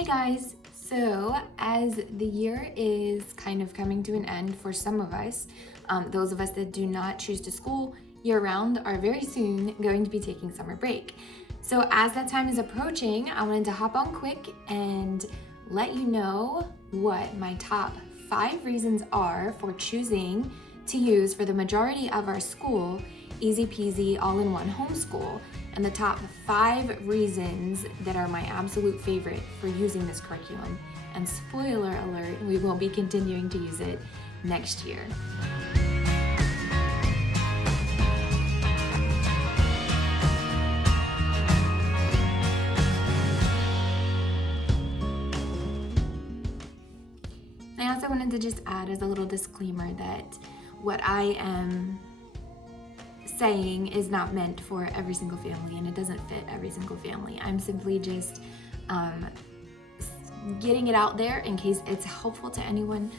Hi guys! So as the year is kind of coming to an end for some of us, those of us that do not choose to school year-round are very soon going to be taking summer break. So as that time is approaching, I wanted to hop on quick and let you know what my top 5 reasons are for choosing to use for the majority of our school Easy Peasy All-in-One Homeschool, and the top 5 reasons that are my absolute favorite for using this curriculum. And spoiler alert, we won't be continuing to use it next year. I also wanted to just add as a little disclaimer that what I am saying is not meant for every single family, and it doesn't fit every single family. I'm simply just getting it out there in case it's helpful to anyone,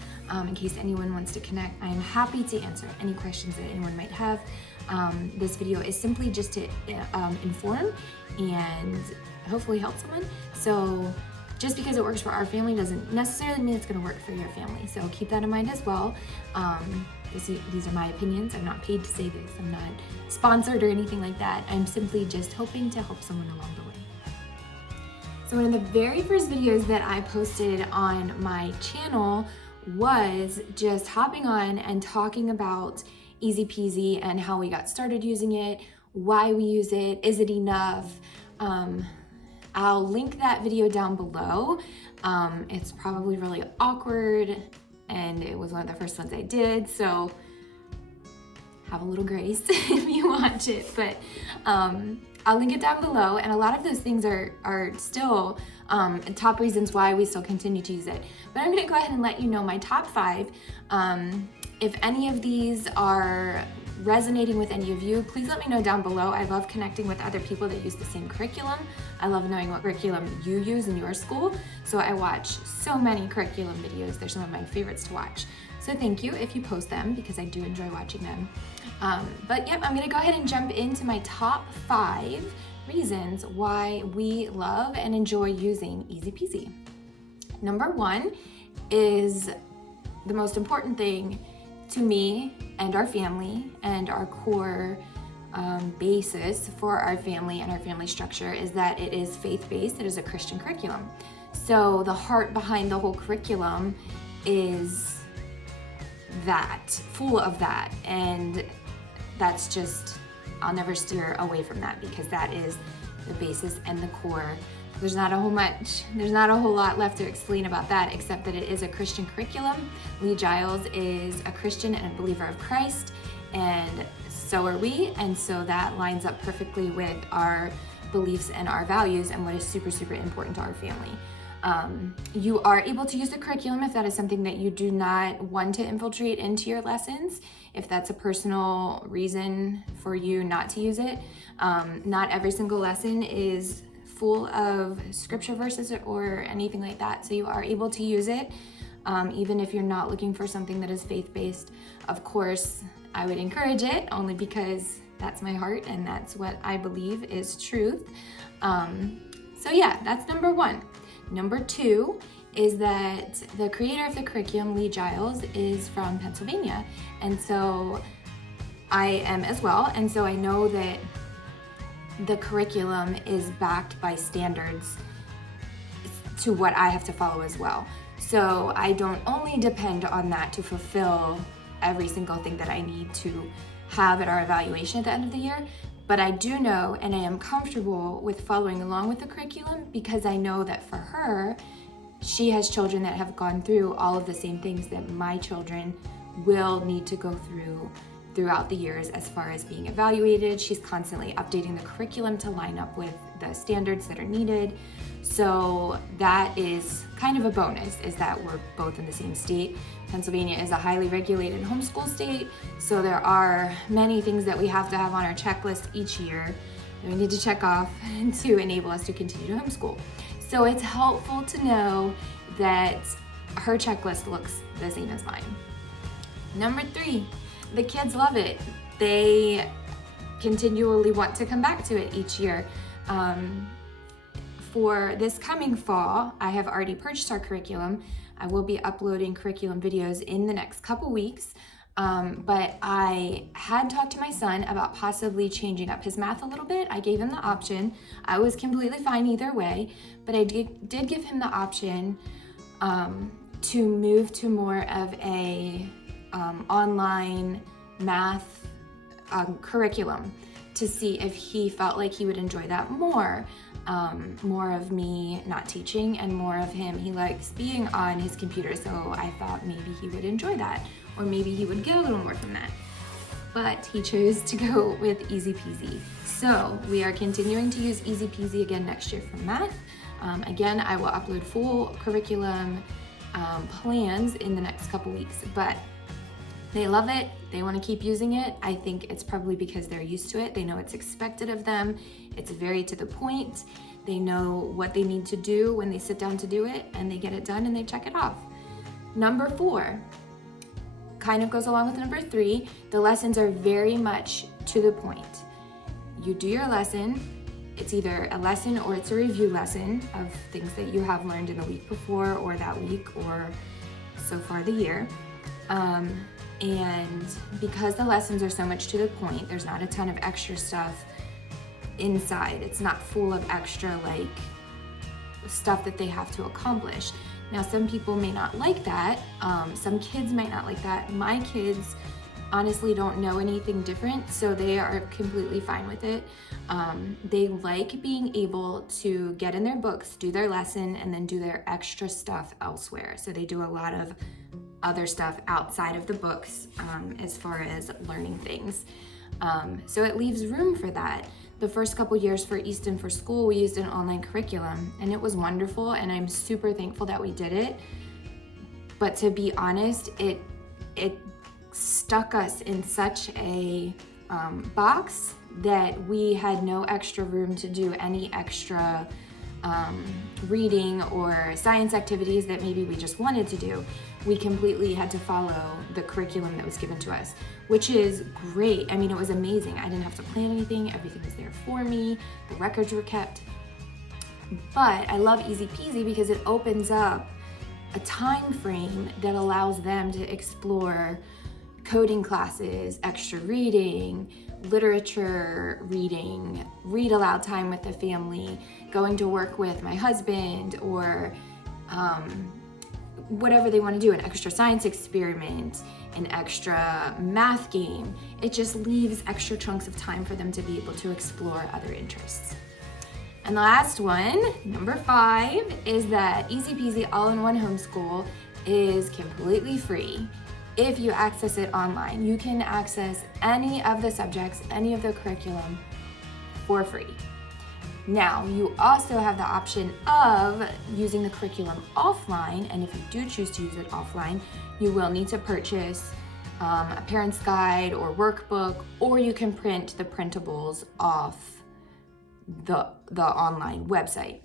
in case anyone wants to connect. I am happy to answer any questions that anyone might have. This video is simply just to inform and hopefully help someone. So just because it works for our family doesn't necessarily mean it's going to work for your family. So keep that in mind as well. These are my opinions. I'm not paid to say this. I'm not sponsored or anything like that. I'm simply just hoping to help someone along the way. So one of the very first videos that I posted on my channel was just hopping on and talking about Easy Peasy and how we got started using it, why we use it, is it enough? I'll link that video down below. It's probably really awkward, and it was one of the first ones I did, so have a little grace if you watch it. But I'll link it down below, and a lot of those things are still top reasons why we still continue to use it. But I'm gonna go ahead and let you know my top 5. If any of these are resonating with any of you, please let me know down below. I love connecting with other people that use the same curriculum. I love knowing what curriculum you use in your school. So I watch so many curriculum videos. They're some of my favorites to watch. So thank you if you post them, because I do enjoy watching them. But yep, I'm gonna go ahead and jump into my top 5 reasons why we love and enjoy using Easy Peasy. Number 1 is the most important thing to me and our family, and our core basis for our family and our family structure is that it is faith-based. It is a Christian curriculum. So the heart behind the whole curriculum is that, full of that, and that's just, I'll never steer away from that, because that is the basis and the core. There's not a whole lot left to explain about that, except that it is a Christian curriculum. Lee Giles is a Christian and a believer of Christ, and so are we, and so that lines up perfectly with our beliefs and our values and what is super, super important to our family. You are able to use the curriculum if that is something that you do not want to infiltrate into your lessons, if that's a personal reason for you not to use it. Not every single lesson is full of scripture verses or anything like that, so you are able to use it even if you're not looking for something that is faith-based. Of course, I would encourage it, only because that's my heart and that's what I believe is truth. So yeah, that's number 1. Number 2 is that the creator of the curriculum, Lee Giles, is from Pennsylvania, and so I am as well, and so I know that the curriculum is backed by standards to what I have to follow as well. So I don't only depend on that to fulfill every single thing that I need to have at our evaluation at the end of the year, but I do know, and I am comfortable with following along with the curriculum, because I know that for her, she has children that have gone through all of the same things that my children will need to go through throughout the years as far as being evaluated. She's constantly updating the curriculum to line up with the standards that are needed. So that is kind of a bonus, is that we're both in the same state. Pennsylvania is a highly regulated homeschool state, so there are many things that we have to have on our checklist each year that we need to check off to enable us to continue to homeschool. So it's helpful to know that her checklist looks the same as mine. Number 3, the kids love it. They continually want to come back to it each year. for this coming fall, I have already purchased our curriculum. I will be uploading curriculum videos in the next couple weeks. But I had talked to my son about possibly changing up his math a little bit. I gave him the option. I was completely fine either way, but I did give him the option to move to more of a online math curriculum to see if he felt like he would enjoy that more. More of me not teaching and more of him. He likes being on his computer, so I thought maybe he would enjoy that, or maybe he would get a little more from that. But he chose to go with Easy Peasy. So we are continuing to use Easy Peasy again next year for math. Again, I will upload full curriculum plans in the next couple weeks, but they love it. They want to keep using it. I think it's probably because they're used to it. They know it's expected of them. It's very to the point. They know what they need to do when they sit down to do it, and they get it done and they check it off. Number 4 kind of goes along with number 3. The lessons are very much to the point. You do your lesson. It's either a lesson or it's a review lesson of things that you have learned in the week before or that week or so far the year. And because the lessons are so much to the point, there's not a ton of extra stuff inside. It's not full of extra like stuff that they have to accomplish. Now, some people may not like that. Some kids might not like that. My kids honestly don't know anything different, so they are completely fine with it. They like being able to get in their books, do their lesson, and then do their extra stuff elsewhere. So they do a lot of other stuff outside of the books as far as learning things. So it leaves room for that. The first couple years for Easton for School, we used an online curriculum, and it was wonderful, and I'm super thankful that we did it. But to be honest, it stuck us in such a box that we had no extra room to do any extra reading or science activities that maybe we just wanted to do. We completely had to follow the curriculum that was given to us, which is great. I mean, it was amazing. I didn't have to plan anything. Everything was there for me. The records were kept. But I love Easy Peasy because it opens up a time frame that allows them to explore coding classes, extra reading, literature reading, read aloud time with the family, going to work with my husband, or whatever they want to do, an extra science experiment, an extra math game. It just leaves extra chunks of time for them to be able to explore other interests. And the last one, number 5, is that Easy Peasy All-In-One Homeschool is completely free. If you access it online, you can access any of the subjects, any of the curriculum for free. Now, you also have the option of using the curriculum offline, and if you do choose to use it offline, you will need to purchase a parent's guide or workbook, or you can print the printables off the online website.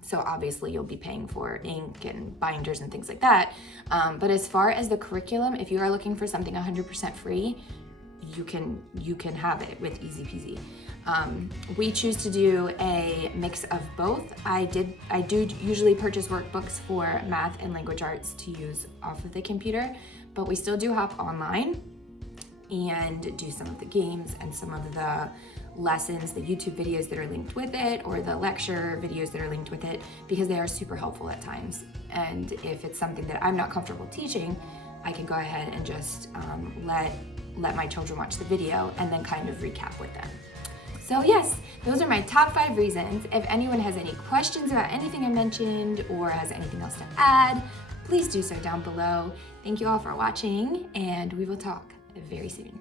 So obviously you'll be paying for ink and binders and things like that. But as far as the curriculum, if you are looking for something 100% free, you can have it with Easy Peasy. We choose to do a mix of both. I do usually purchase workbooks for math and language arts to use off of the computer, but we still do hop online and do some of the games and some of the lessons, the YouTube videos that are linked with it, or the lecture videos that are linked with it, because they are super helpful at times. And if it's something that I'm not comfortable teaching, I can go ahead and just let my children watch the video and then kind of recap with them. So yes, those are my top 5 reasons. If anyone has any questions about anything I mentioned or has anything else to add, please do so down below. Thank you all for watching, and we will talk very soon.